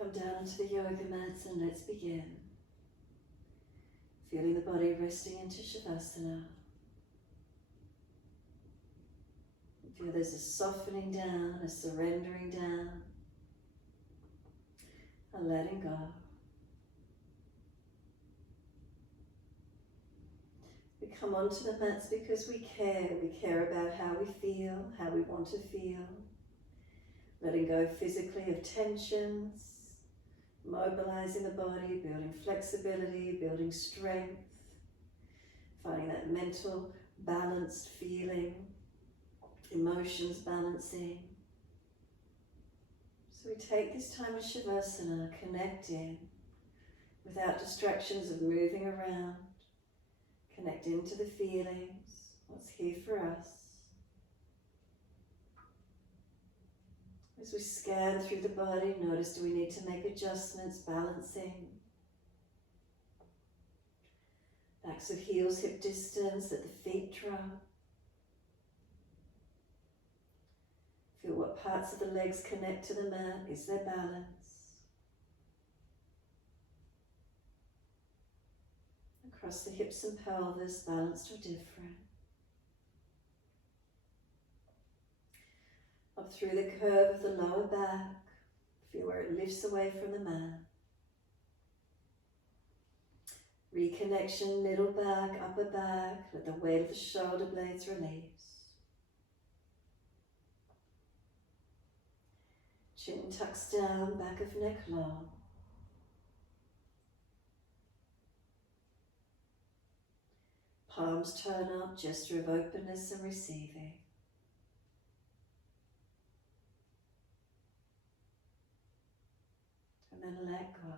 Come down onto the yoga mats and let's begin. Feeling the body resting into Shavasana. Feel there's a softening down, a surrendering down, a letting go. We come onto the mats because we care. We care about how we feel, how we want to feel. Letting go physically of tensions, mobilizing the body, building flexibility, building strength, finding that mental balanced feeling, emotions balancing. So we take this time in Shavasana, connecting without distractions of moving around, connect into the feelings, what's here for us. As we scan through the body, notice, do we need to make adjustments, balancing? Backs of heels hip distance, let the feet drop. Feel what parts of the legs connect to the mat. Is there balance? Across the hips and pelvis, balanced or different. Up through the curve of the lower back, feel where it lifts away from the mat. Reconnection, middle back, upper back, let the weight of the shoulder blades release. Chin tucks down, back of neck long. Palms turn up, gesture of openness and receiving. And then let go.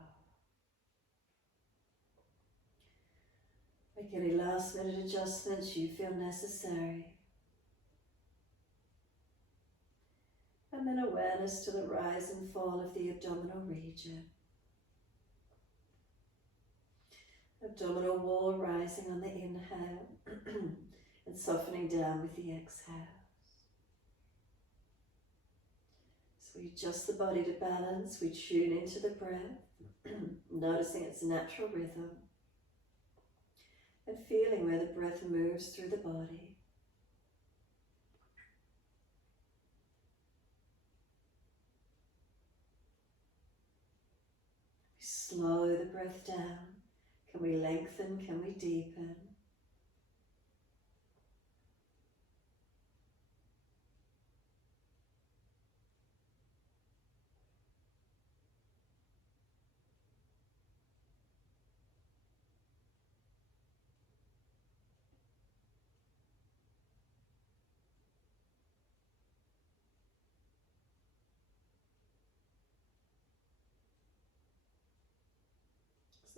Make any last minute adjustments you feel necessary. And then awareness to the rise and fall of the abdominal region. Abdominal wall rising on the inhale and softening down with the exhale. So we adjust the body to balance, we tune into the breath, noticing its natural rhythm and feeling where the breath moves through the body. We slow the breath down. Can we lengthen? Can we deepen?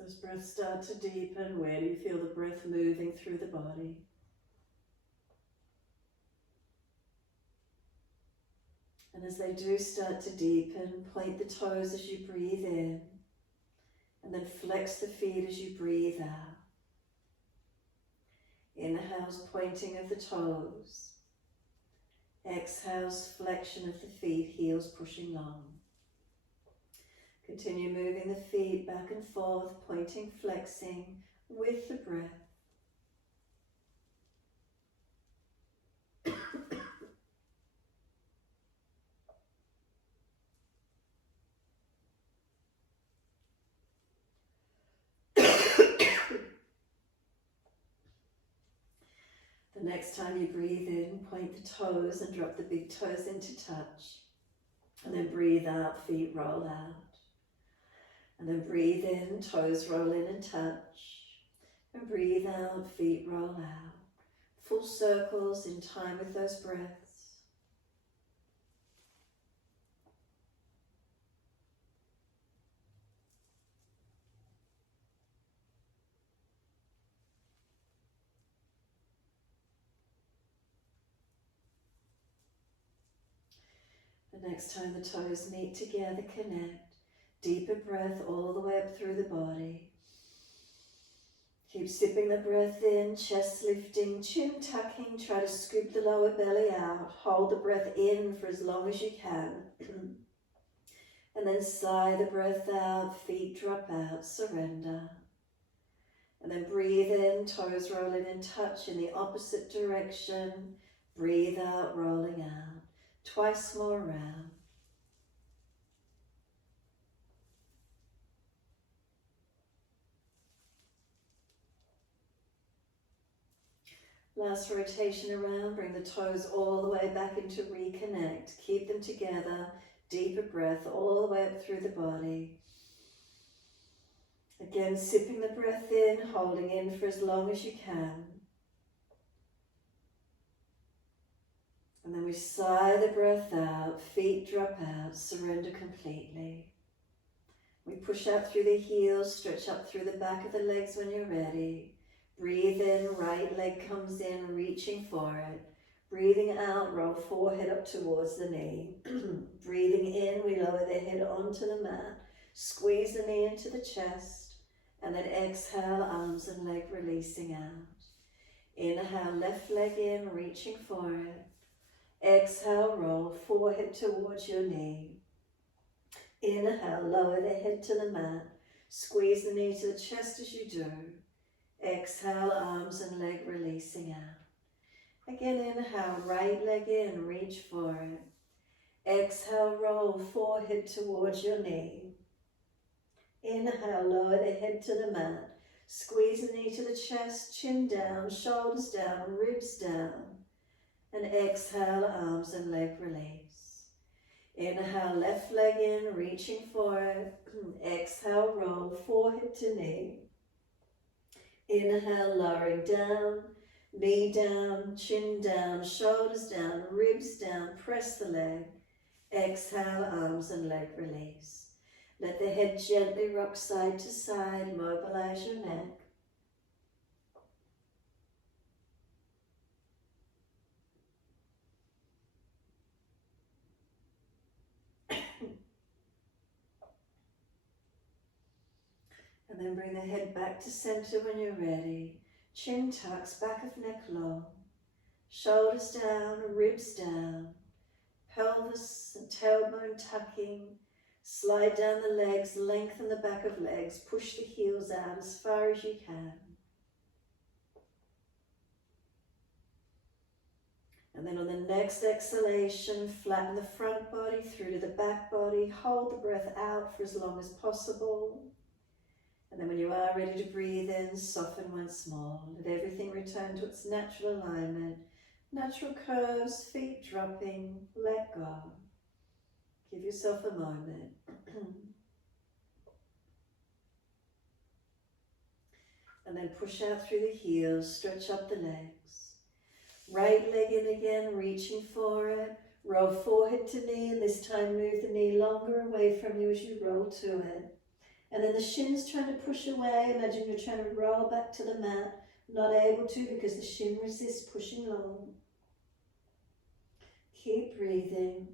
As those breaths start to deepen, where do you feel the breath moving through the body? And as they do start to deepen, point the toes as you breathe in, and then flex the feet as you breathe out. Inhales, pointing of the toes. Exhales, flexion of the feet, heels pushing long. Continue moving the feet back and forth, pointing, flexing with the breath. The next time you breathe in, point the toes and drop the big toes into touch. And then breathe out, feet roll out. And then breathe in, toes roll in and touch. And breathe out, feet roll out. Full circles in time with those breaths. The next time the toes meet together, connect. Deeper breath all the way up through the body. Keep sipping the breath in, chest lifting, chin tucking. Try to scoop the lower belly out. Hold the breath in for as long as you can. And And then sigh the breath out, feet drop out, surrender. And then breathe in, toes rolling in touch in the opposite direction. Breathe out, rolling out. Twice more round. Last rotation around, bring the toes all the way back into reconnect. Keep them together. Deeper breath all the way up through the body. Again, sipping the breath in, holding in for as long as you can. And then we sigh the breath out, feet drop out, surrender completely. We push out through the heels, stretch up through the back of the legs when you're ready. Breathe in, right leg comes in, reaching for it. Breathing out, roll forehead up towards the knee. Breathing in, we lower the head onto the mat. Squeeze the knee into the chest. And then exhale, arms and leg releasing out. Inhale, left leg in, reaching for it. Exhale, roll forehead towards your knee. Inhale, lower the head to the mat. Squeeze the knee to the chest as you do. Exhale, arms and leg releasing out. Again, inhale, right leg in, reach for it. Exhale, roll forehead towards your knee. Inhale, lower the head to the mat. Squeeze the knee to the chest, chin down, shoulders down, ribs down. And exhale, arms and leg release. Inhale, left leg in, reaching for it. Exhale, roll forehead to knee. Inhale, lowering down, knee down, chin down, shoulders down, ribs down, press the leg. Exhale, arms and leg release. Let the head gently rock side to side, mobilize your neck. And then bring the head back to center when you're ready. Chin tucks, back of neck long. Shoulders down, ribs down. Pelvis and tailbone tucking. Slide down the legs, lengthen the back of legs. Push the heels out as far as you can. And then on the next exhalation, flatten the front body through to the back body. Hold the breath out for as long as possible. And then when you are ready to breathe in, soften once more. Let everything return to its natural alignment. Natural curves, feet dropping, let go. Give yourself a moment. And then push out through the heels, stretch up the legs. Right leg in again, reaching for it. Roll forehead to knee, and this time move the knee longer away from you as you roll to it. And then the shins trying to push away. Imagine you're trying to roll back to the mat. Not able to because the shin resists pushing long. Keep breathing.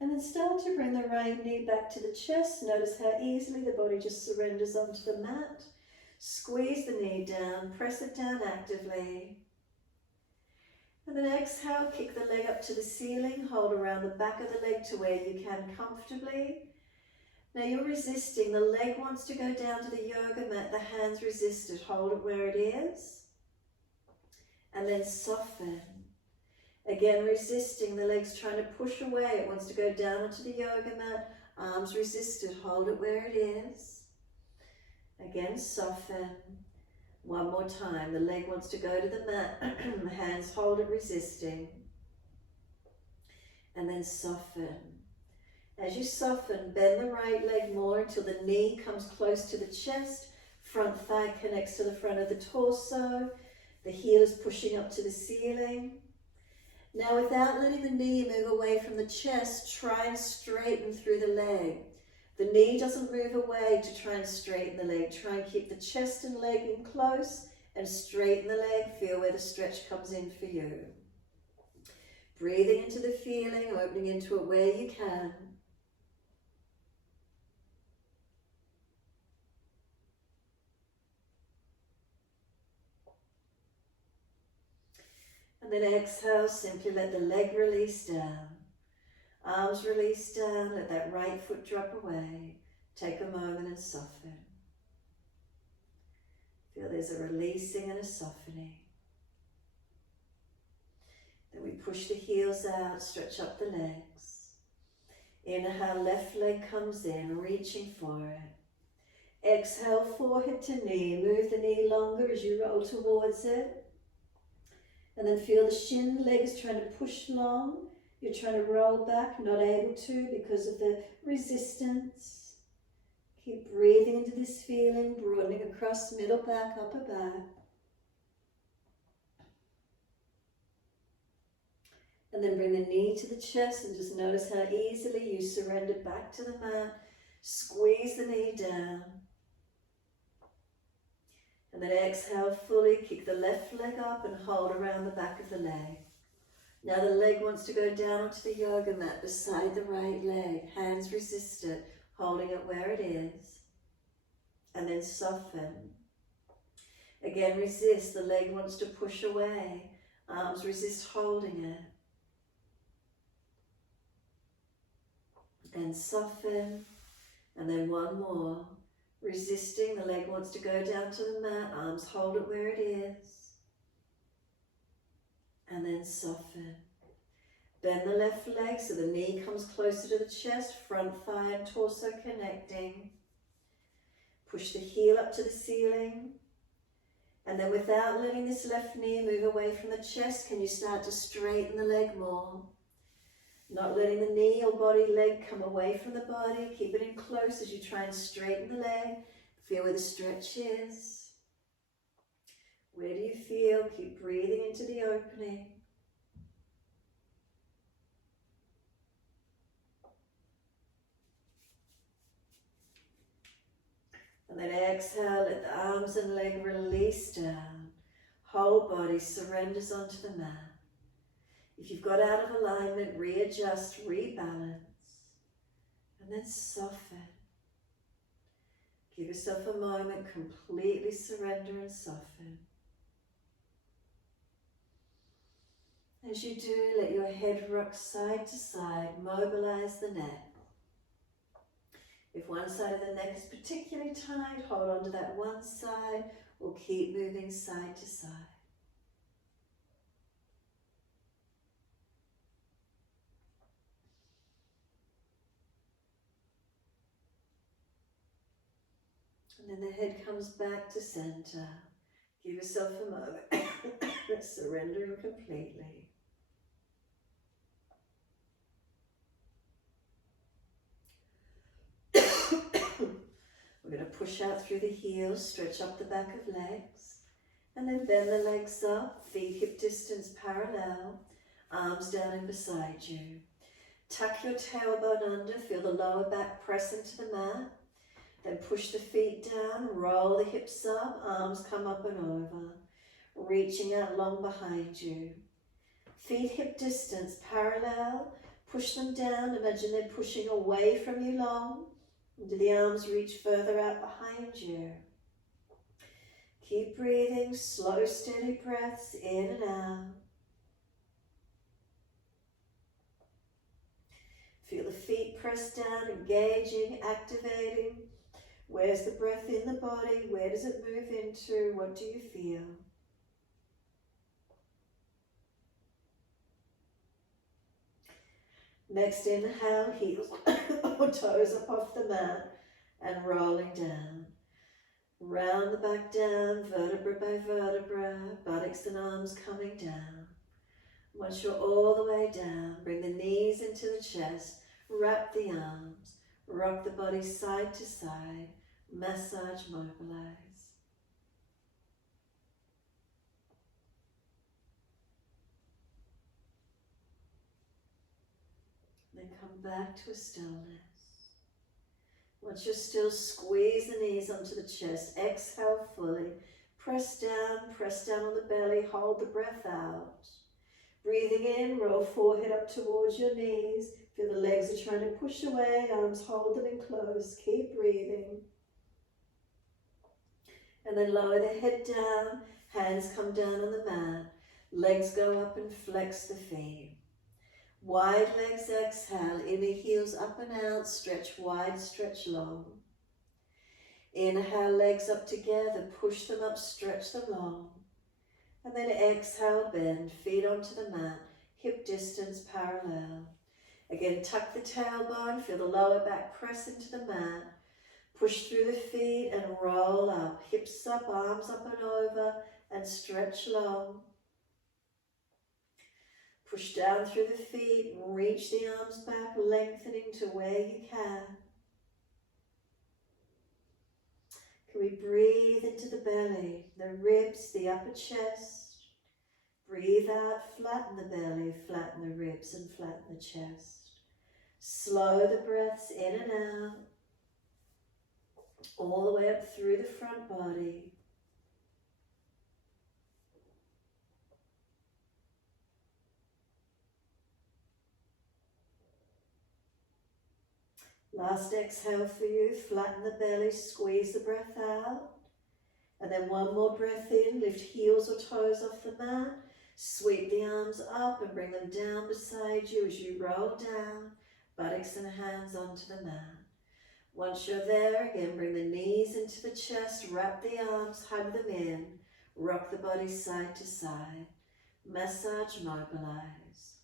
And then start to bring the right knee back to the chest. Notice how easily the body just surrenders onto the mat. Squeeze the knee down, press it down actively. And then exhale, kick the leg up to the ceiling. Hold around the back of the leg to where you can comfortably. Now you're resisting, the leg wants to go down to the yoga mat, the hands resist it, hold it where it is. And then soften. Again resisting, the leg's trying to push away, it wants to go down onto the yoga mat, arms resisted, hold it where it is. Again soften. One more time, the leg wants to go to the mat, hands hold it resisting. And then soften. As you soften, bend the right leg more until the knee comes close to the chest, front thigh connects to the front of the torso, the heel is pushing up to the ceiling. Now without letting the knee move away from the chest, try and straighten through the leg. The knee doesn't move away to try and straighten the leg. Try and keep the chest and leg in close and straighten the leg. Feel where the stretch comes in for you. Breathing into the feeling, opening into it where you can. And then exhale, simply let the leg release down. Arms release down, let that right foot drop away. Take a moment and soften. Feel there's a releasing and a softening. Then we push the heels out, stretch up the legs. Inhale, left leg comes in, reaching for it. Exhale, forehead to knee. Move the knee longer as you roll towards it. And then feel the shin leg is trying to push long. You're trying to roll back, not able to because of the resistance. Keep breathing into this feeling, broadening across middle back, upper back. And then bring the knee to the chest and just notice how easily you surrender back to the mat. Squeeze the knee down. And then exhale fully, kick the left leg up and hold around the back of the leg. Now the leg wants to go down onto the yoga mat beside the right leg. Hands resist it, holding it where it is. And then soften. Again, resist. The leg wants to push away. Arms resist holding it. And soften. And then one more. Resisting, the leg wants to go down to the mat. Arms hold it where it is. And then soften. Bend the left leg so the knee comes closer to the chest, front thigh and torso connecting. Push the heel up to the ceiling. And then without letting this left knee move away from the chest, can you start to straighten the leg more? Not letting the knee or body leg come away from the body. Keep it in close as you try and straighten the leg. Feel where the stretch is. Where do you feel? Keep breathing into the opening. And then exhale, let the arms and leg release down. Whole body surrenders onto the mat. If you've got out of alignment, readjust, rebalance, and then soften. Give yourself a moment, completely surrender and soften. As you do, let your head rock side to side, mobilize the neck. If one side of the neck is particularly tight, hold on to that one side or keep moving side to side. And then the head comes back to center. Give yourself a moment, surrendering completely. We're going to push out through the heels, stretch up the back of legs, and then bend the legs up, feet hip distance parallel, arms down and beside you. Tuck your tailbone under, feel the lower back press into the mat. Then push the feet down, roll the hips up, arms come up and over, reaching out long behind you. Feet hip distance parallel, push them down, imagine they're pushing away from you long. Do the arms reach further out behind you? Keep breathing, slow, steady breaths in and out. Feel the feet press down, engaging, activating. Where's the breath in the body? Where does it move into? What do you feel? Next inhale, heels or toes up off the mat and rolling down. Round the back down, vertebra by vertebra, buttocks and arms coming down. Once you're all the way down, bring the knees into the chest, wrap the arms, rock the body side to side, massage, mobilize. Then come back to a stillness. Once you're still, squeeze the knees onto the chest. Exhale fully. Press down on the belly. Hold the breath out. Breathing in, roll forehead up towards your knees. Feel the legs are trying to push away. Arms hold them in close. Keep breathing. And then lower the head down. Hands come down on the mat. Legs go up and flex the feet. Wide legs, exhale, inner heels up and out, stretch wide, stretch long. Inhale, legs up together, push them up, stretch them long. And then exhale, bend, feet onto the mat, hip distance parallel. Again, tuck the tailbone, feel the lower back press into the mat. Push through the feet and roll up, hips up, arms up and over, and stretch long. Push down through the feet, reach the arms back, lengthening to where you can. Can we breathe into the belly, the ribs, the upper chest? Breathe out, flatten the belly, flatten the ribs, and flatten the chest. Slow the breaths in and out, all the way up through the front body. Last exhale for you, flatten the belly, squeeze the breath out. And then one more breath in, lift heels or toes off the mat. Sweep the arms up and bring them down beside you as you roll down, buttocks and hands onto the mat. Once you're there, again, bring the knees into the chest, wrap the arms, hug them in, rock the body side to side, massage, mobilize.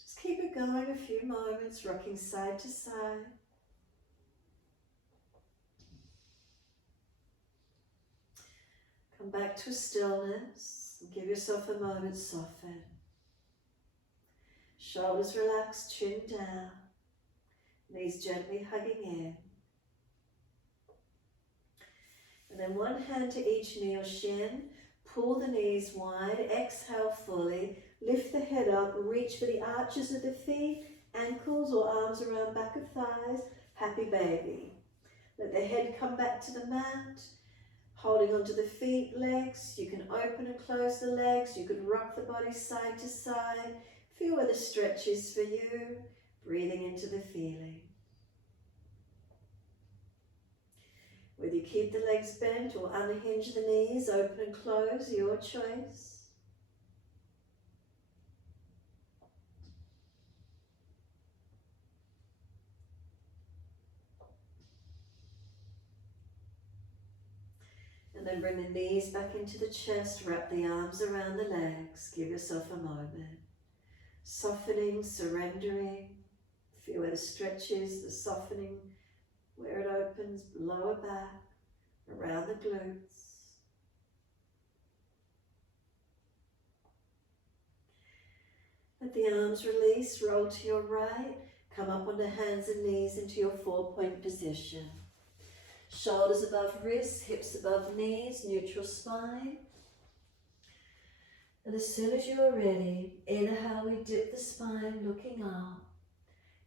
Just keep it going a few moments, rocking side to side. Come back to a stillness and give yourself a moment, soften. Shoulders relaxed, chin down, knees gently hugging in. And then one hand to each knee or shin, pull the knees wide, exhale fully, lift the head up, reach for the arches of the feet, ankles or arms around back of thighs, happy baby. Let the head come back to the mat, holding onto the feet, legs. You can open and close the legs, you can rock the body side to side, feel where the stretch is for you, breathing into the feeling. Whether you keep the legs bent or unhinge the knees, open and close, your choice. And then bring the knees back into the chest, wrap the arms around the legs, give yourself a moment. Softening, surrendering, feel where the stretch is, the softening, where it opens, lower back, around the glutes. Let the arms release, roll to your right, come up on the hands and knees into your 4-point position. Shoulders above wrists, hips above knees, neutral spine. And as soon as you're ready, inhale, we dip the spine, looking up.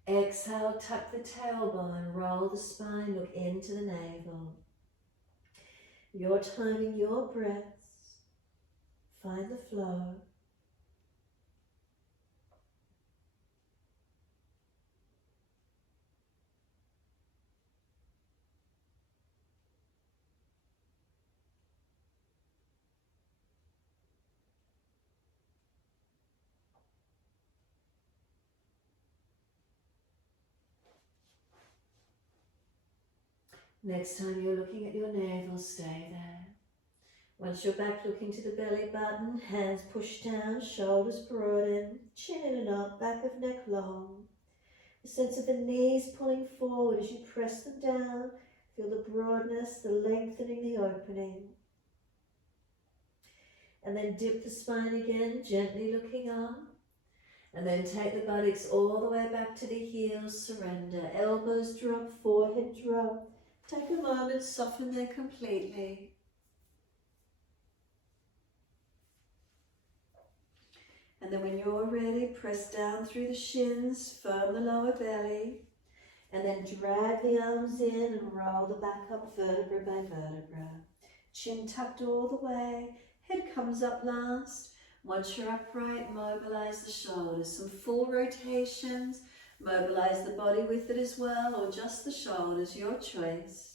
Exhale, tuck the tailbone, roll the spine, look into the navel. You're timing your breaths. Find the flow. Next time you're looking at your navel, stay there. Once you're back looking to the belly button, hands push down, shoulders broaden, chin in and up, back of neck long. A sense of the knees pulling forward as you press them down. Feel the broadness, the lengthening, the opening. And then dip the spine again, gently looking up. And then take the buttocks all the way back to the heels, surrender. Elbows drop, forehead drop. Take a moment, soften there completely. And then when you're ready, press down through the shins, firm the lower belly, and then drag the arms in and roll the back up vertebra by vertebra. Chin tucked all the way, head comes up last. Once you're upright, mobilize the shoulders. Some full rotations, mobilize the body with it as well, or just the shoulders, your choice.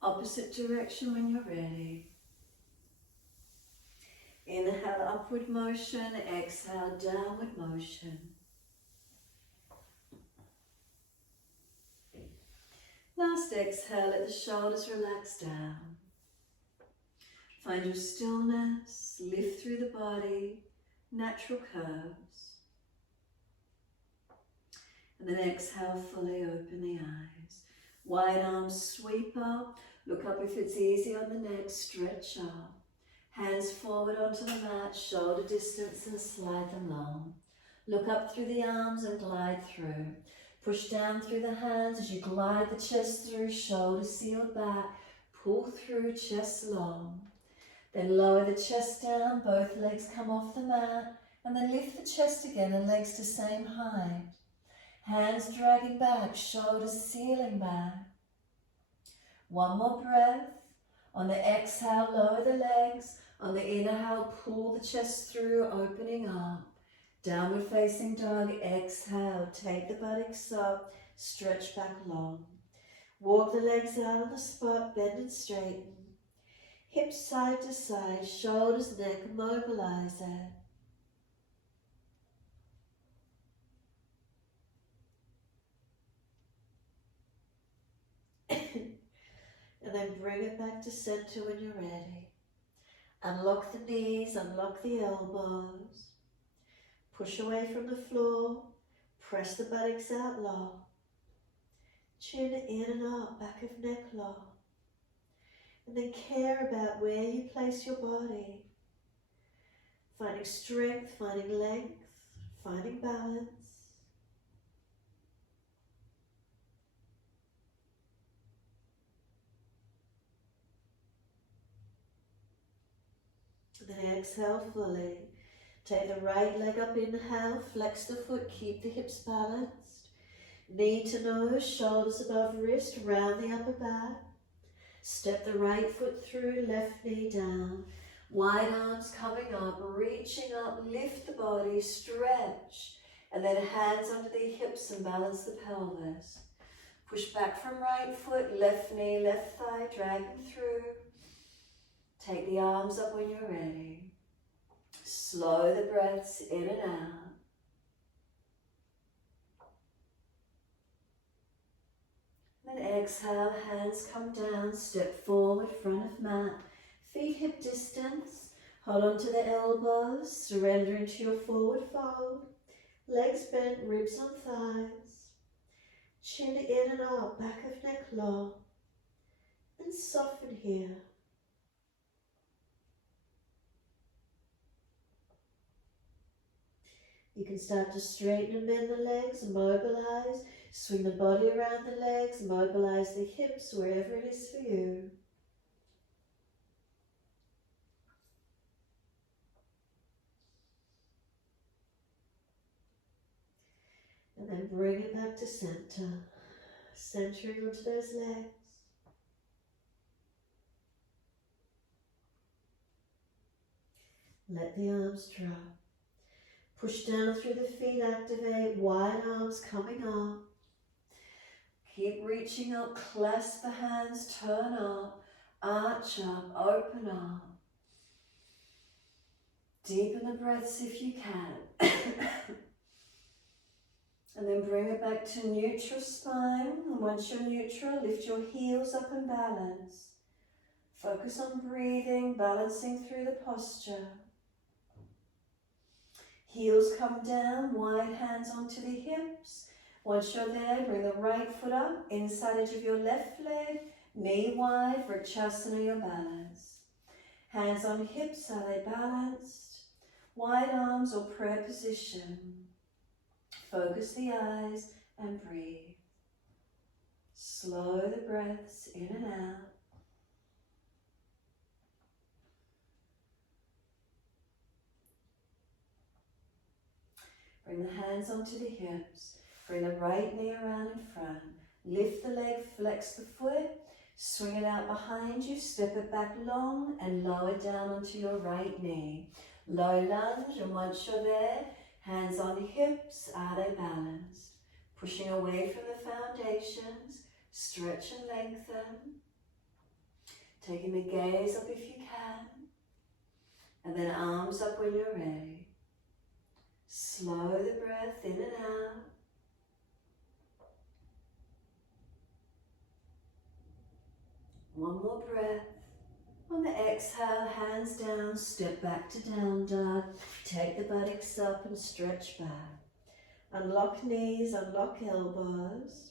Opposite direction when you're ready. Inhale, upward motion. Exhale, downward motion. Last exhale, let the shoulders relax down. Find your stillness, lift through the body, natural curves. And then exhale, fully open the eyes. Wide arms sweep up. Look up if it's easy on the neck, stretch up. Hands forward onto the mat, shoulder distance and slide them long. Look up through the arms and glide through. Push down through the hands as you glide the chest through, shoulders sealed back. Pull through, chest long. Then lower the chest down, both legs come off the mat, and then lift the chest again and legs to same height. Hands dragging back, shoulders sealing back. One more breath. On the exhale, lower the legs. On the inhale, pull the chest through, opening up. Downward facing dog, exhale, take the buttocks up, stretch back long. Walk the legs out on the spot, bend and straighten. Hips side to side, shoulders, neck, mobilize it. And then bring it back to center when you're ready. Unlock the knees, unlock the elbows. Push away from the floor, press the buttocks out long. Chin in and up, back of neck long. And then care about where you place your body. Finding strength, finding length, finding balance. And then exhale fully. Take the right leg up, inhale, flex the foot, keep the hips balanced. Knee to nose, shoulders above wrist, round the upper back. Step the right foot through, left knee down. Wide arms coming up, reaching up, lift the body, stretch. And then hands under the hips and balance the pelvis. Push back from right foot, left knee, left thigh, dragging through. Take the arms up when you're ready. Slow the breaths in and out. Then exhale, hands come down, step forward, front of mat, feet hip distance. Hold on to the elbows, surrender into your forward fold. Legs bent, ribs on thighs. Chin in and up, back of neck long. And soften here. You can start to straighten and bend the legs, mobilize, swing the body around the legs, mobilize the hips wherever it is for you. And then bring it back to center, centering onto those legs. Let the arms drop. Push down through the feet, activate, wide arms coming up. Keep reaching up, clasp the hands, turn up, arch up, open up. Deepen the breaths if you can. And then bring it back to neutral spine. And once you're neutral, lift your heels up and balance. Focus on breathing, balancing through the posture. Heels come down, wide hands onto the hips. Once you're there, bring the right foot up, inside edge of your left leg, knee wide, Vrksasana, your balance. Hands on hips, are they balanced? Wide arms or prayer position. Focus the eyes and breathe. Slow the breaths in and out. Bring the hands onto the hips. Bring the right knee around in front. Lift the leg, flex the foot. Swing it out behind you. Step it back long and lower down onto your right knee. Low lunge, and once you're there, hands on hips, are they balanced? Pushing away from the foundations. Stretch and lengthen. Taking the gaze up if you can. And then arms up when you're ready. Slow the breath in and out. One more breath. On the exhale, hands down, step back to down dog. Take the buttocks up and stretch back. Unlock knees, unlock elbows.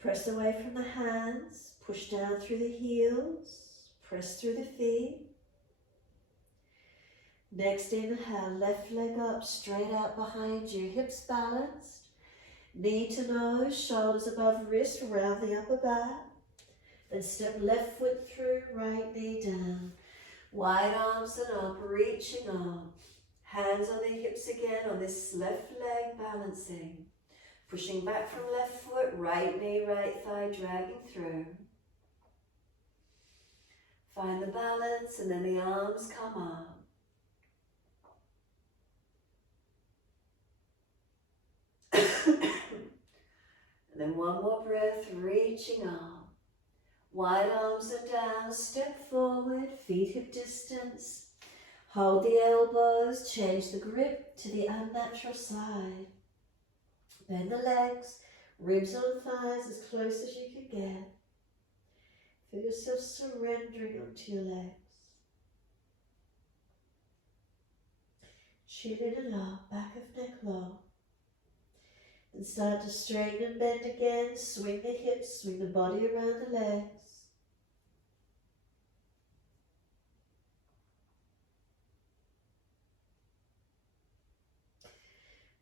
Press away from the hands, push down through the heels, press through the feet. Next inhale, left leg up, straight out behind you, hips balanced. Knee to nose, shoulders above wrist, round the upper back. Then step left foot through, right knee down. Wide arms and up, reaching up. Hands on the hips again on this left leg, balancing. Pushing back from left foot, right knee, right thigh, dragging through. Find the balance and then the arms come up. And then one more breath, reaching up. Wide arms are down, step forward, feet hip distance. Hold the elbows, change the grip to the unnatural side. Bend the legs, ribs on thighs as close as you can get. Feel yourself surrendering onto your legs. Chin in and up, back of neck long. Then start to straighten and bend again, swing the hips, swing the body around the legs.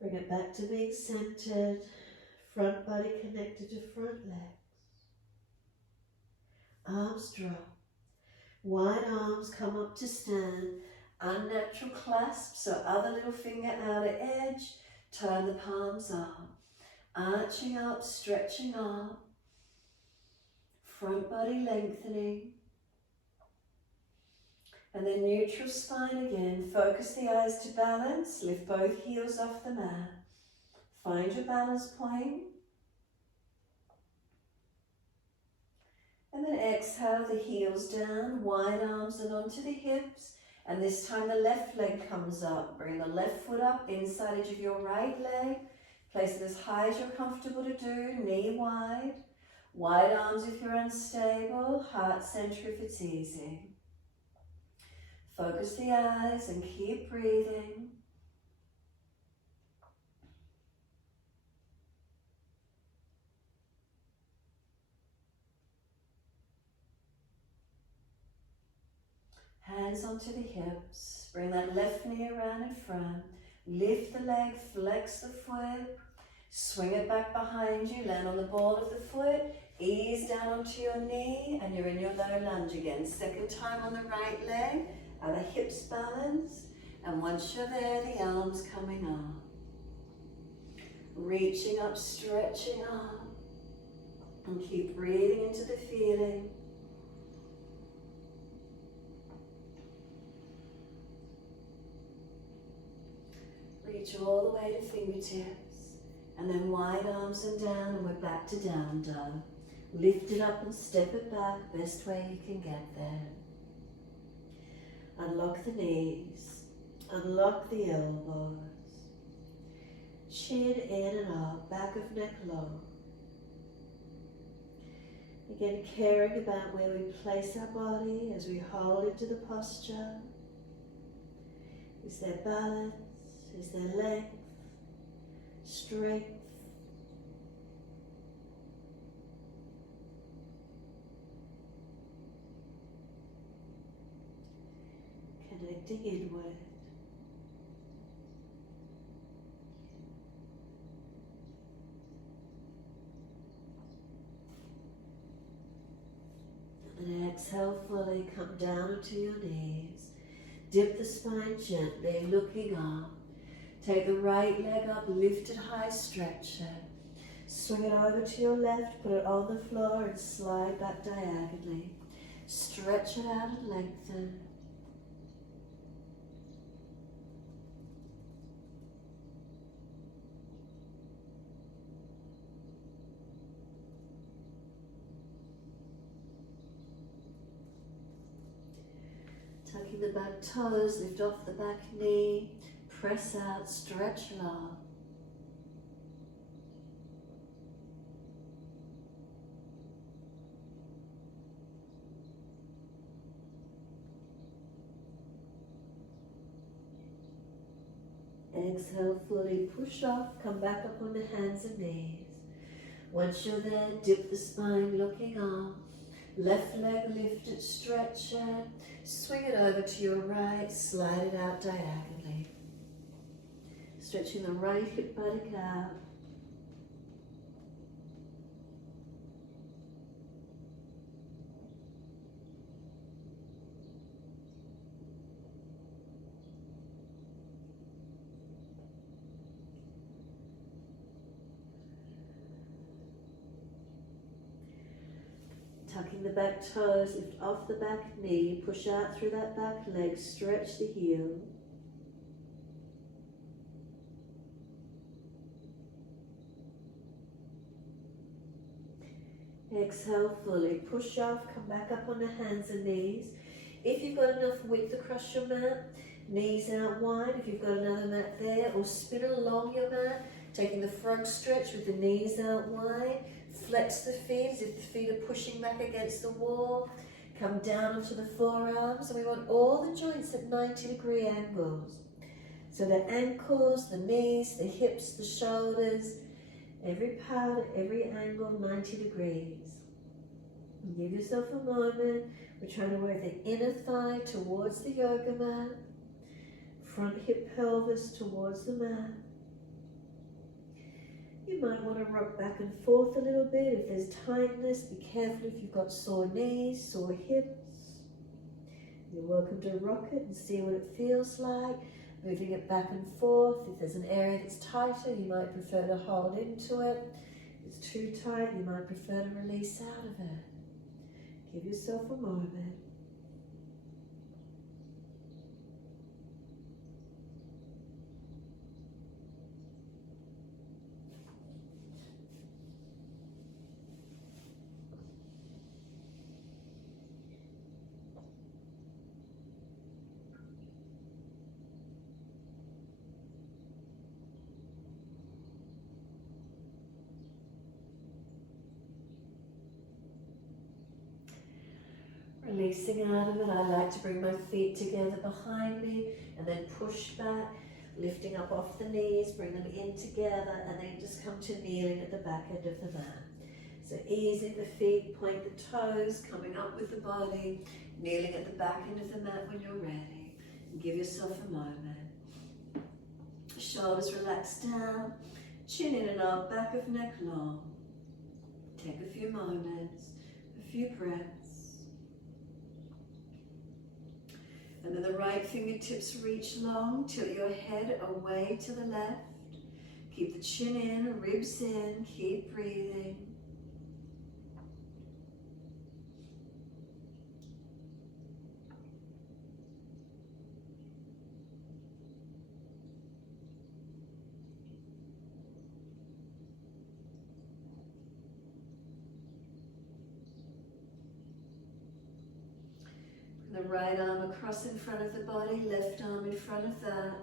Bring it back to being centered, front body connected to front legs. Arms drop. Wide arms come up to stand. Unnatural clasp, so other little finger outer edge. Turn the palms up. Arching up, stretching up. Front body lengthening. And then neutral spine again. Focus the eyes to balance. Lift both heels off the mat. Find your balance point. And then exhale the heels down, wide arms and onto the hips. And this time the left leg comes up. Bring the left foot up, inside edge of your right leg. Place it as high as you're comfortable to do, knee wide. Wide arms if you're unstable, heart center if it's easy. Focus the eyes and keep breathing. Hands onto the hips. Bring that left knee around in front. Lift the leg, flex the foot. Swing it back behind you. Land on the ball of the foot. Ease down onto your knee and you're in your low lunge again. Second time on the right leg. Are the hips balanced? And once you're there, the arms coming up. Reaching up, stretching up. And keep breathing into the feeling. Reach all the way to fingertips. And then wide arms and down, and we're back to down dog. Lift it up and step it back, best way you can get there. Unlock the knees, unlock the elbows. Chin in and up, back of neck low. Again, caring about where we place our body as we hold into the posture. Is there balance? Is there length? Strength? Connecting inward. And exhale fully, come down onto your knees. Dip the spine gently, looking up. Take the right leg up, lift it high, stretch it. Swing it over to your left, put it on the floor and slide back diagonally. Stretch it out and lengthen. Tucking the back toes, lift off the back knee, press out, stretch long. Exhale, fully push off, come back up on the hands and knees. Once you're there, dip the spine, looking up. Left leg lifted, stretch it. Swing it over to your right, slide it out diagonally. Stretching the right hip buttock out. Tucking the back toes, lift off the back knee, push out through that back leg, stretch the heel. Exhale fully, push off, come back up on the hands and knees. If you've got enough width across your mat, knees out wide, if you've got another mat there, or spin along your mat, taking the frog stretch with the knees out wide. Flex the feet as if the feet are pushing back against the wall. Come down onto the forearms, and we want all the joints at 90-degree angles. So the ankles, the knees, the hips, the shoulders, every part, every angle, 90 degrees. And give yourself a moment. We're trying to work the inner thigh towards the yoga mat, front hip pelvis towards the mat. You might want to rock back and forth a little bit. If there's tightness, be careful if you've got sore knees, sore hips. You're welcome to rock it and see what it feels like. Moving it back and forth. If there's an area that's tighter, you might prefer to hold into it. If it's too tight, you might prefer to release out of it. Give yourself a moment. Releasing out of it, I like to bring my feet together behind me and then push back, lifting up off the knees, bring them in together, and then just come to kneeling at the back end of the mat. So easing the feet, point the toes, coming up with the body, kneeling at the back end of the mat when you're ready. And give yourself a moment. Shoulders relax down, chin in and out, back of neck long. Take a few moments, a few breaths. And then the right fingertips reach long, tilt your head away to the left. Keep the chin in, ribs in, keep breathing. The right arm across in front of the body, left arm in front of that.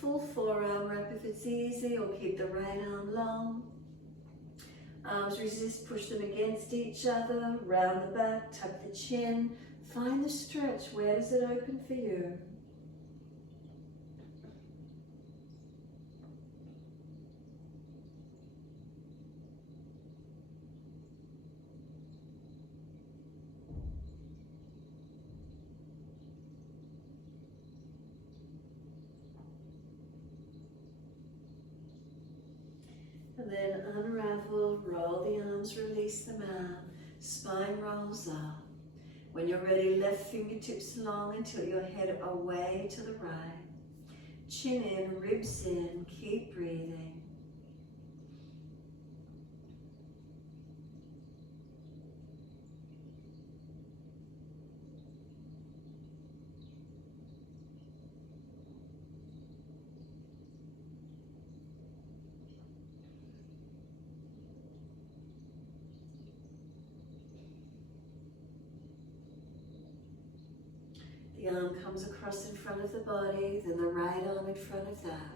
Full forearm wrap if it's easy, or keep the right arm long. Arms resist, push them against each other, round the back, tuck the chin. Find the stretch, where does it open for you? And then unravel, roll the arms, release them out. Spine rolls up. When you're ready, left fingertips long until your head away to the right. Chin in, ribs in, keep breathing. The The arm comes across in front of the body, then the right arm in front of that.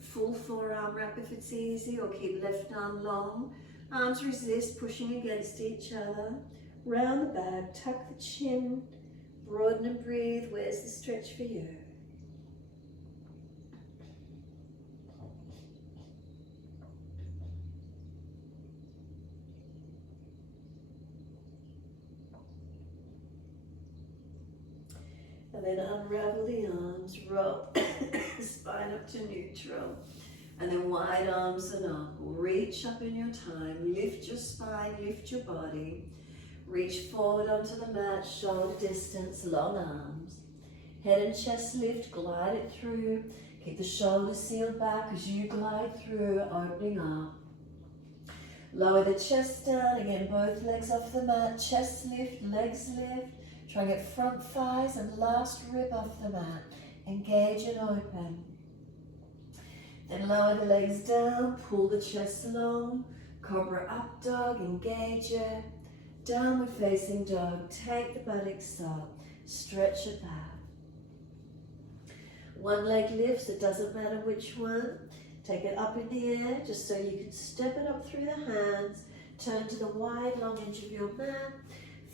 Full forearm wrap if it's easy, or keep left arm long. Arms resist, pushing against each other. Round the back, tuck the chin, broaden and breathe. Where's the stretch for you? And then unravel the arms, roll the spine up to neutral. And then wide arms and up. Reach up in your time. Lift your spine, lift your body. Reach forward onto the mat, shoulder distance, long arms. Head and chest lift, glide it through. Keep the shoulders sealed back as you glide through, opening up. Lower the chest down, again both legs off the mat, chest lift, legs lift. Try and get front thighs and last rib off the mat. Engage and open. Then lower the legs down, pull the chest along. Cobra up dog, engage it. Downward facing dog, take the buttocks up, stretch it back. One leg lifts, it doesn't matter which one. Take it up in the air, just so you can step it up through the hands. Turn to the wide, long edge of your mat.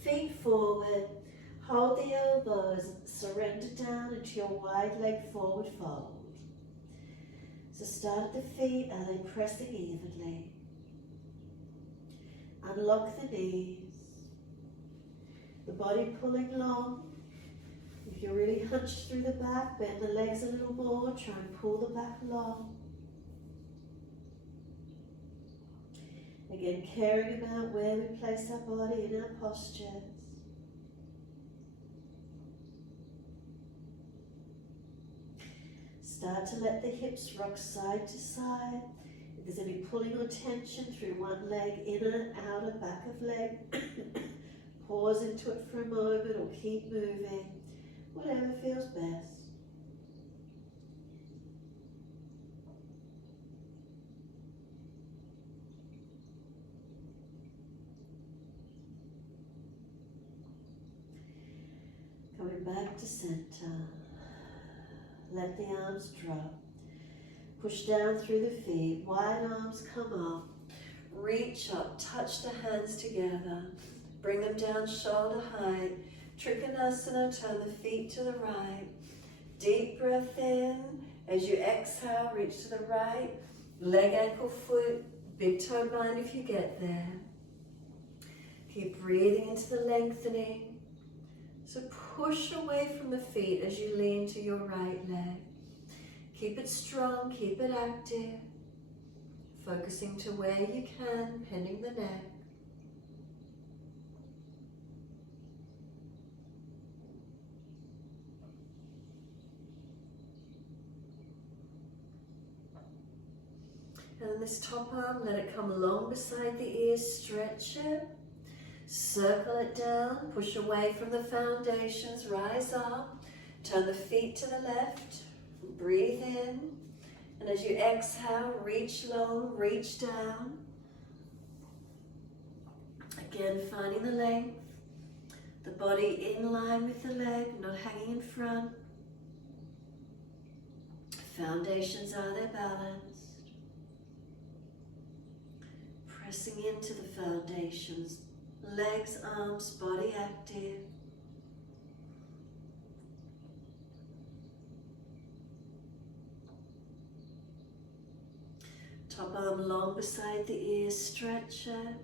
Feet forward. Hold the elbows, surrender down into your wide leg forward fold. So start at the feet, are they pressing evenly? Unlock the knees. The body pulling long. If you're really hunched through the back, bend the legs a little more, try and pull the back long. Again, caring about where we place our body in our postures. Start to let the hips rock side to side. If there's any pulling or tension through one leg, inner, outer, back of leg, pause into it for a moment or keep moving, whatever feels best. Coming back to center. Let the arms drop. Push down through the feet. Wide arms come up. Reach up. Touch the hands together. Bring them down shoulder height. Trikonasana. Turn the feet to the right. Deep breath in. As you exhale, reach to the right. Leg, ankle, foot. Big toe bind if you get there. Keep breathing into the lengthening. So push away from the feet as you lean to your right leg. Keep it strong, keep it active. Focusing to where you can, bending the neck. And then this top arm, let it come along beside the ears, stretch it. Circle it down, push away from the foundations, rise up, turn the feet to the left, breathe in, and as you exhale, reach long, reach down. Again, finding the length, the body in line with the leg, not hanging in front. Foundations, are they balanced? Pressing into the foundations. Legs, arms, body active. Top arm long beside the ears, stretch it.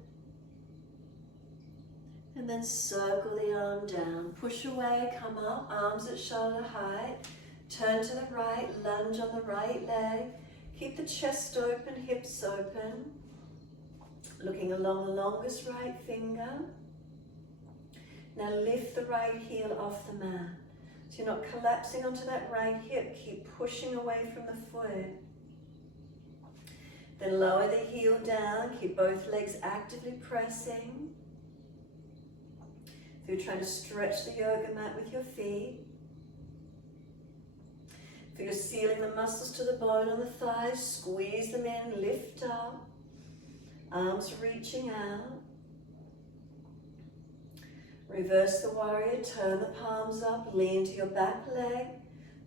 And then circle the arm down. Push away, come up, arms at shoulder height. Turn to the right, lunge on the right leg. Keep the chest open, hips open. Looking along the longest right finger. Now lift the right heel off the mat. So you're not collapsing onto that right hip. Keep pushing away from the foot. Then lower the heel down. Keep both legs actively pressing. If you're trying to stretch the yoga mat with your feet. If you're sealing the muscles to the bone on the thighs, squeeze them in, lift up. Arms reaching out. Reverse the warrior, turn the palms up, lean to your back leg.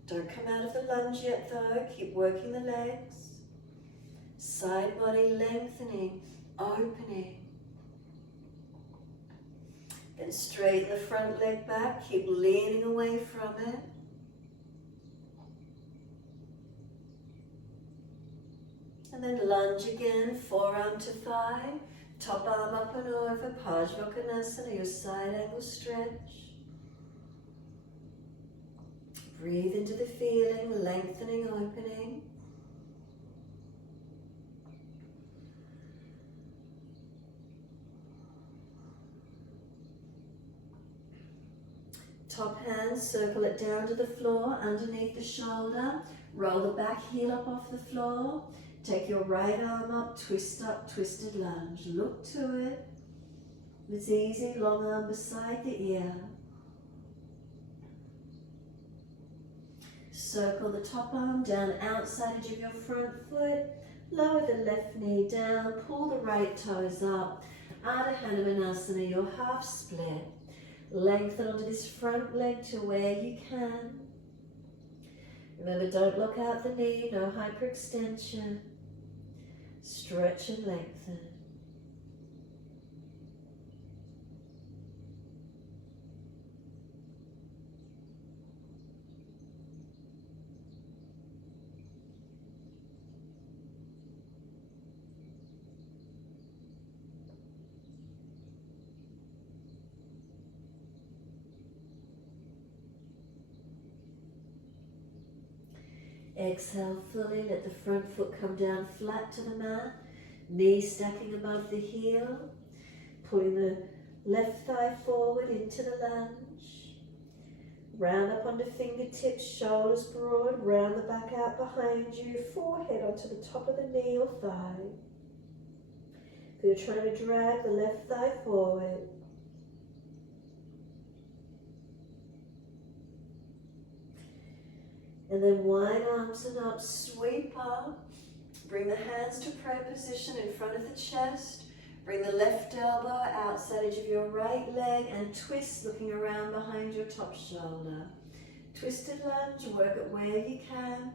Don't come out of the lunge yet though, keep working the legs. Side body lengthening, opening. Then straighten the front leg back, keep leaning away from it. And then lunge again, forearm to thigh, top arm up and over, Pajvakonasana, your side angle stretch. Breathe into the feeling, lengthening, opening. Top hand, circle it down to the floor, underneath the shoulder. Roll the back heel up off the floor. Take your right arm up, twisted lunge. Look to it. If it's easy, long arm beside the ear. Circle the top arm down outside edge of your front foot. Lower the left knee down, pull the right toes up. Ardha Hanumanasana, your half split. Lengthen onto this front leg to where you can. Remember, don't lock out the knee, no hyperextension. Stretch and lengthen. Exhale fully, let the front foot come down flat to the mat, knee stacking above the heel, pulling the left thigh forward into the lunge. Round up onto fingertips, shoulders broad, round the back out behind you, forehead onto the top of the knee or thigh. If you're trying to drag the left thigh forward, and then wide arms and up, sweep up. Bring the hands to prayer position in front of the chest. Bring the left elbow outside edge of your right leg and twist, looking around behind your top shoulder. Twisted lunge, work it where you can.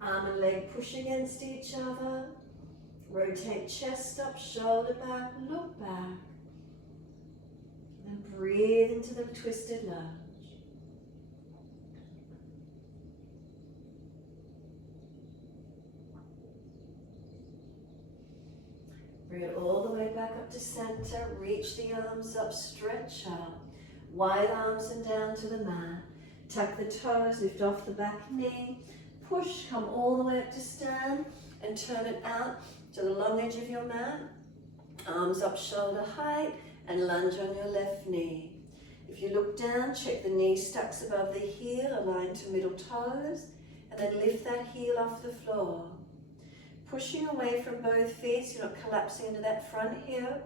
Arm and leg push against each other. Rotate chest up, shoulder back, look back. And breathe into the twisted lunge. Bring it all the way back up to center. Reach the arms up, stretch up. Wide arms and down to the mat. Tuck the toes, lift off the back knee. Push, come all the way up to stand and turn it out to the long edge of your mat. Arms up shoulder height and lunge on your left knee. If you look down, check the knee stacks above the heel, aligned to middle toes, and then lift that heel off the floor. Pushing away from both feet so you're not collapsing into that front hip.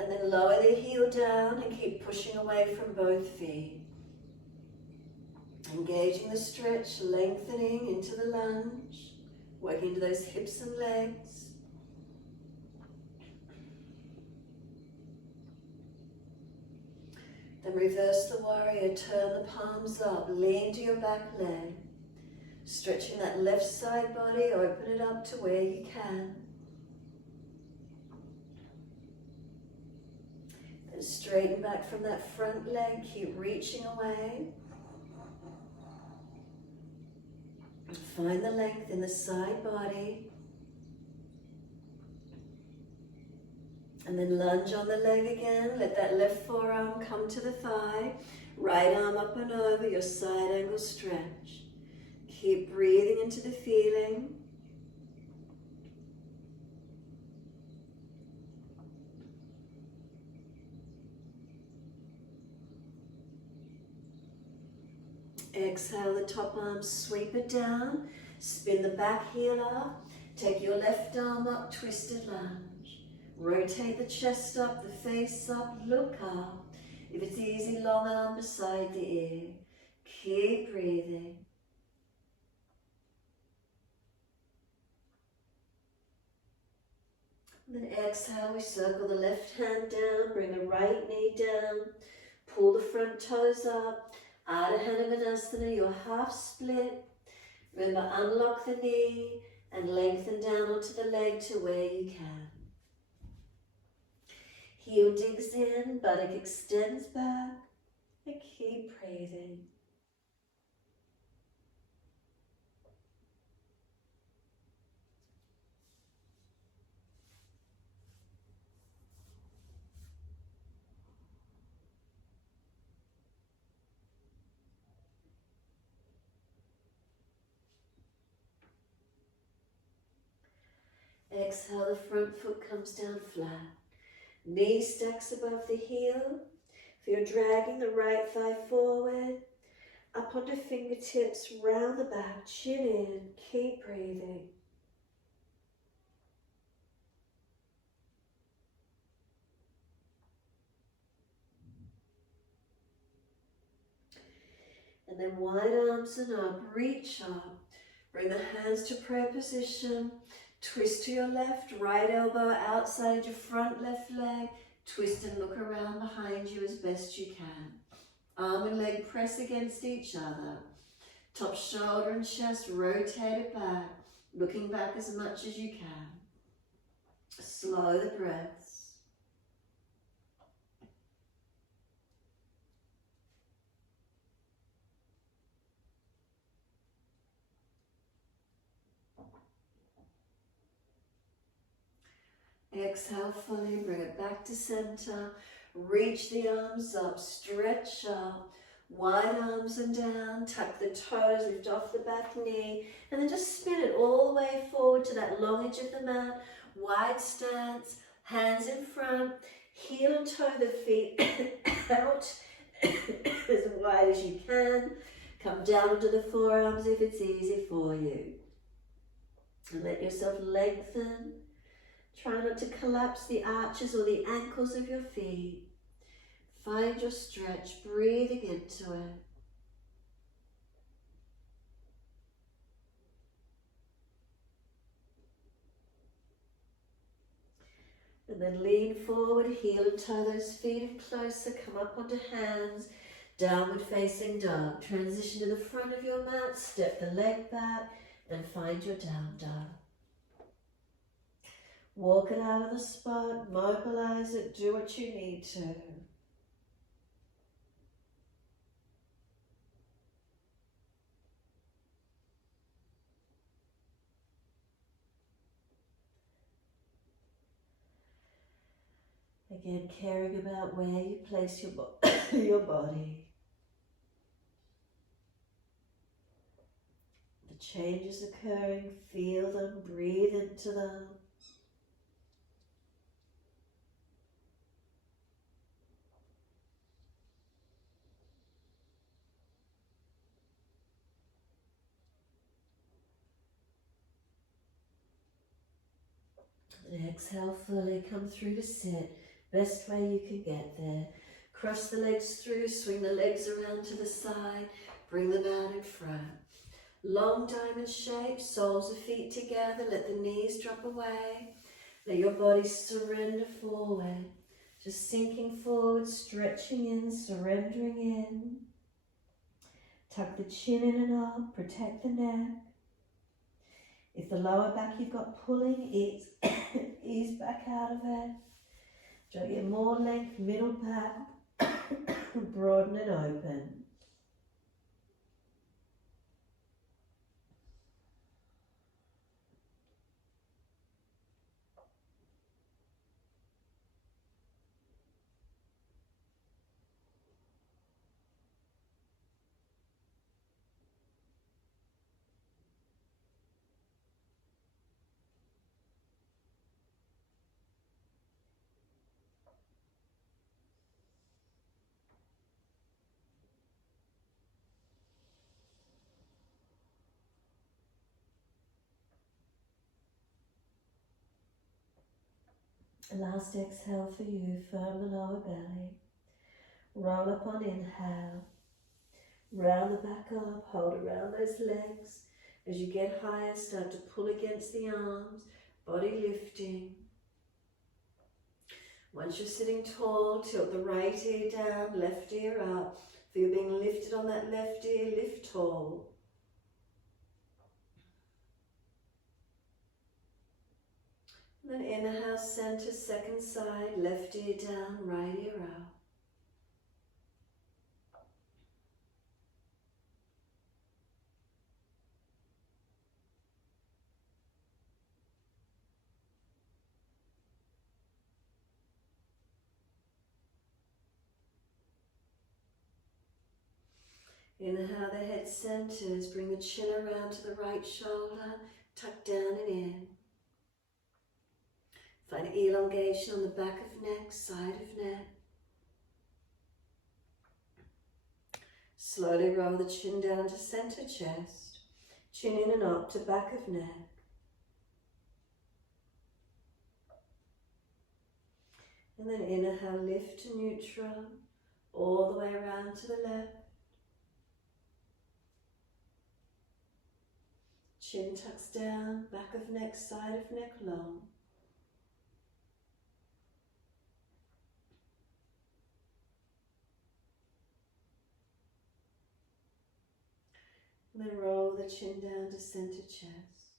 And then lower the heel down and keep pushing away from both feet. Engaging the stretch, lengthening into the lunge, working to those hips and legs. Then reverse the warrior, turn the palms up, lean to your back leg. Stretching that left side body, open it up to where you can. Then straighten back from that front leg, keep reaching away. And find the length in the side body. And then lunge on the leg again, let that left forearm come to the thigh. Right arm up and over, your side angle stretch. Keep breathing into the feeling. Exhale the top arm, sweep it down. Spin the back heel up. Take your left arm up, twisted lunge. Rotate the chest up, the face up, look up. If it's easy, long arm beside the ear. Keep breathing. And then exhale, we circle the left hand down, bring the right knee down, pull the front toes up, Ardha Hanumanasana, your half split. Remember, unlock the knee and lengthen down onto the leg to where you can. Heel digs in, buttock extends back, and keep breathing. Exhale, the front foot comes down flat. Knee stacks above the heel. If you're dragging the right thigh forward, up onto fingertips, round the back, chin in, keep breathing. And then wide arms and up, reach up. Bring the hands to prayer position. Twist to your left, right elbow outside your front left leg. Twist and look around behind you as best you can. Arm and leg press against each other. Top shoulder and chest rotated back, looking back as much as you can. Slow the breaths. Exhale fully, bring it back to center. Reach the arms up, stretch up. Wide arms and down, tuck the toes, lift off the back knee, and then just spin it all the way forward to that long edge of the mat. Wide stance, hands in front, heel and toe the feet out as wide as you can. Come down onto the forearms if it's easy for you. And let yourself lengthen. Try not to collapse the arches or the ankles of your feet. Find your stretch, breathing into it. And then lean forward, heel and toe those feet in closer, come up onto hands, downward facing dog. Transition to the front of your mat, step the leg back and find your down dog. Walk it out of the spot, mobilize it, do what you need to. Again, caring about where you place your body. The changes occurring, feel them, breathe into them. And exhale fully, come through to sit. Best way you can get there. Cross the legs through, swing the legs around to the side, bring them out in front. Long diamond shape, soles of feet together, let the knees drop away. Let your body surrender forward. Just sinking forward, stretching in, surrendering in. Tuck the chin in and up, protect the neck. If the lower back you've got pulling, ease back out of it. Try to get more length, middle back, broaden and open. Last exhale for you, firm the lower belly. Roll up on inhale. Round the back up, hold around those legs. As you get higher, start to pull against the arms, body lifting. Once you're sitting tall, tilt the right ear down, left ear up. Feel being lifted on that left ear, lift tall. And then inhale, center, second side, left ear down, right ear out. Inhale, the head centers, bring the chin around to the right shoulder, tuck down and in. Find elongation on the back of neck, side of neck. Slowly roll the chin down to center chest, chin in and up to back of neck. And then inhale, lift to neutral, all the way around to the left. Chin tucks down, back of neck, side of neck long. And then roll the chin down to center chest.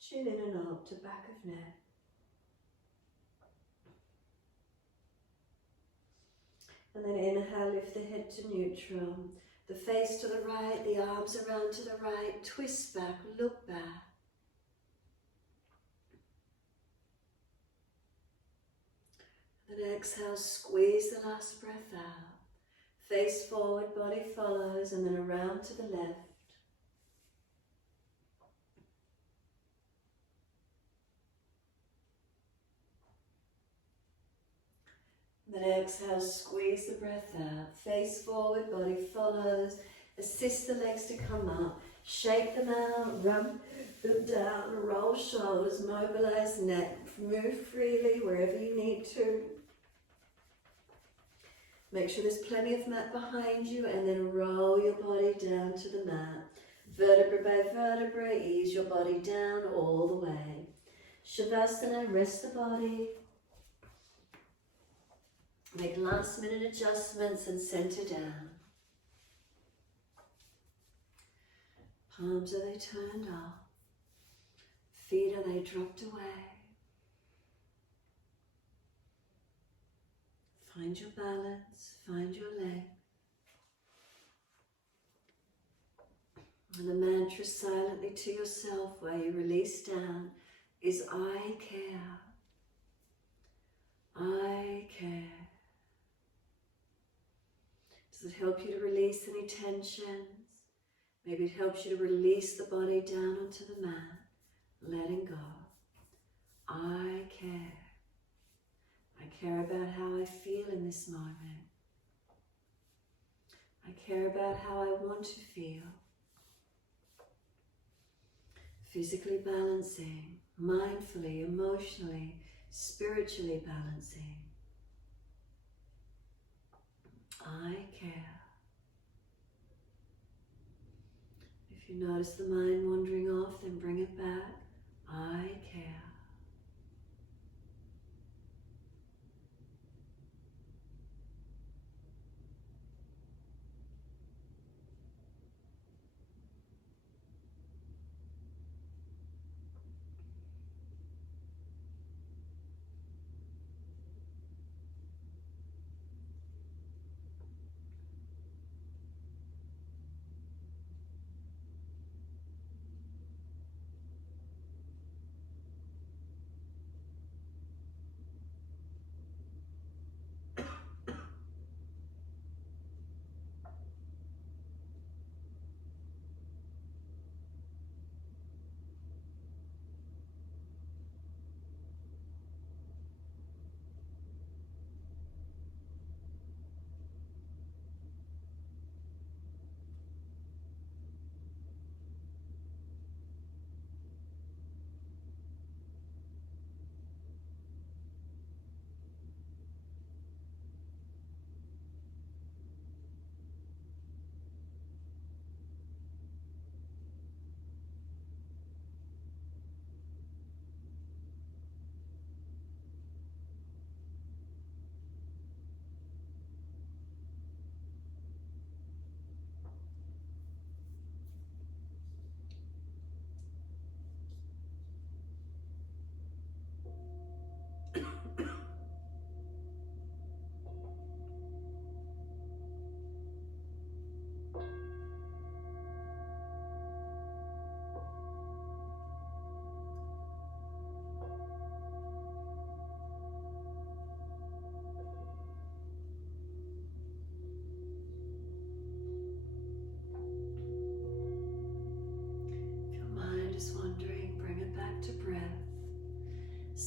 Chin in and up to back of neck. And then inhale, lift the head to neutral. The face to the right, the arms around to the right. Twist back, look back. Then exhale, squeeze the last breath out. Face forward, body follows, and then around to the left. Then exhale, squeeze the breath out. Face forward, body follows. Assist the legs to come up. Shake them out, rub them down, roll shoulders, mobilize neck. Move freely wherever you need to. Make sure there's plenty of mat behind you, and then roll your body down to the mat. Vertebra by vertebra, ease your body down all the way. Shavasana, rest the body. Make last minute adjustments and center down. Palms, are they turned up? Feet, are they dropped away? Find your balance, find your leg. And the mantra silently to yourself while you release down is I care. I care. Does it help you to release any tensions? Maybe it helps you to release the body down onto the mat, letting go. I care. I care about how I feel in this moment. I care about how I want to feel. Physically balancing, mindfully, emotionally, spiritually balancing. I care. If you notice the mind wandering off, then bring it back. I care.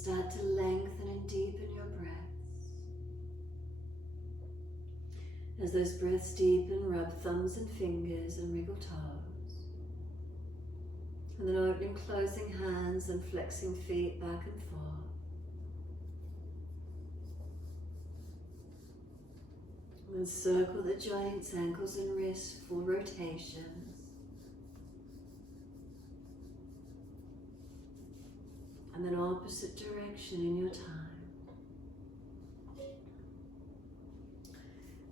Start to lengthen and deepen your breaths. As those breaths deepen, rub thumbs and fingers and wriggle toes. And then opening, closing hands and flexing feet back and forth. And then circle the joints, ankles and wrists, full rotations. And then opposite direction in your time.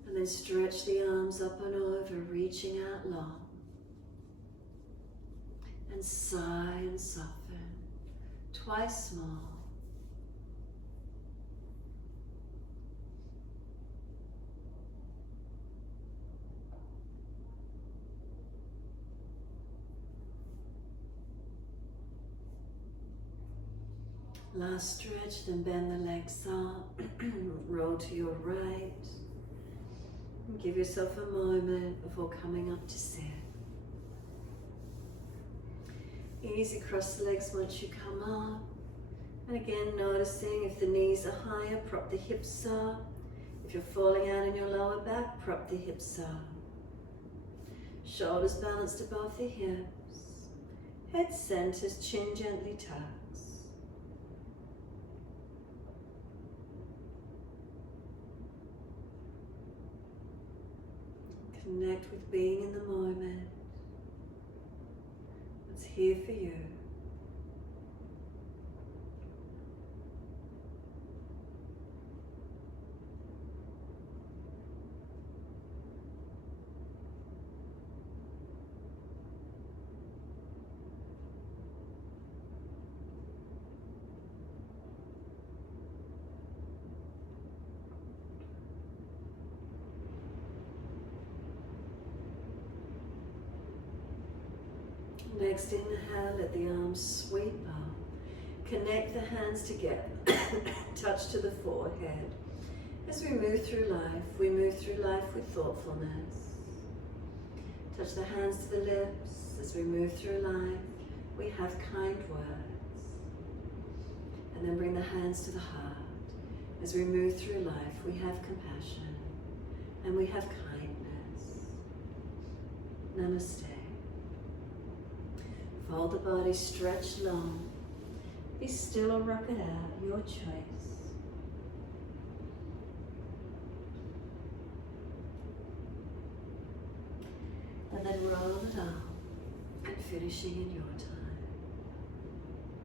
And then stretch the arms up and over, reaching out long. And sigh and soften, twice more. Last stretch, then bend the legs up, roll to your right. And give yourself a moment before coming up to sit. Easy cross the legs once you come up. And again, noticing if the knees are higher, prop the hips up. If you're falling out in your lower back, prop the hips up. Shoulders balanced above the hips. Head centers, chin gently tucks. Connect with being in the moment. What's here for you. Next inhale, let the arms sweep up. Connect the hands together, touch to the forehead. As we move through life with thoughtfulness. Touch the hands to the lips. As we move through life, we have kind words. And then bring the hands to the heart. As we move through life, we have compassion and we have kindness. Namaste. Fold the body, stretch long. Be still or rock it out, your choice. And then roll it up and finishing in your time.